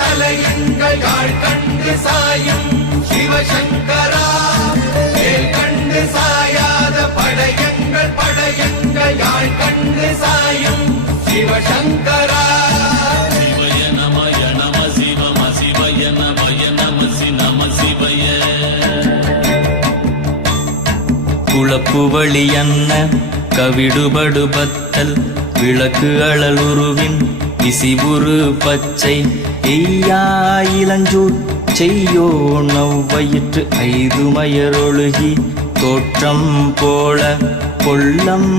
தலையங்கள் யாழ் கண்டு சாயும் சிவசங்கரா. மேல் கண்டு சாயாத படையங்கள் படையங்கள் யாழ் கண்டு சாயும் சிவசங்கரா. சிவய நம நம சிவம சிவய நம குளப்புவழி அன்ன கவிடுபடு பத்தல் விளக்கு அழலுருவின் இசிவுரு பச்சை. எய்யா இளஞ்சூர் செய்யோ நவ்வயிற்று ஐது மயரொழுகி தோற்றம் போல கொள்ளம்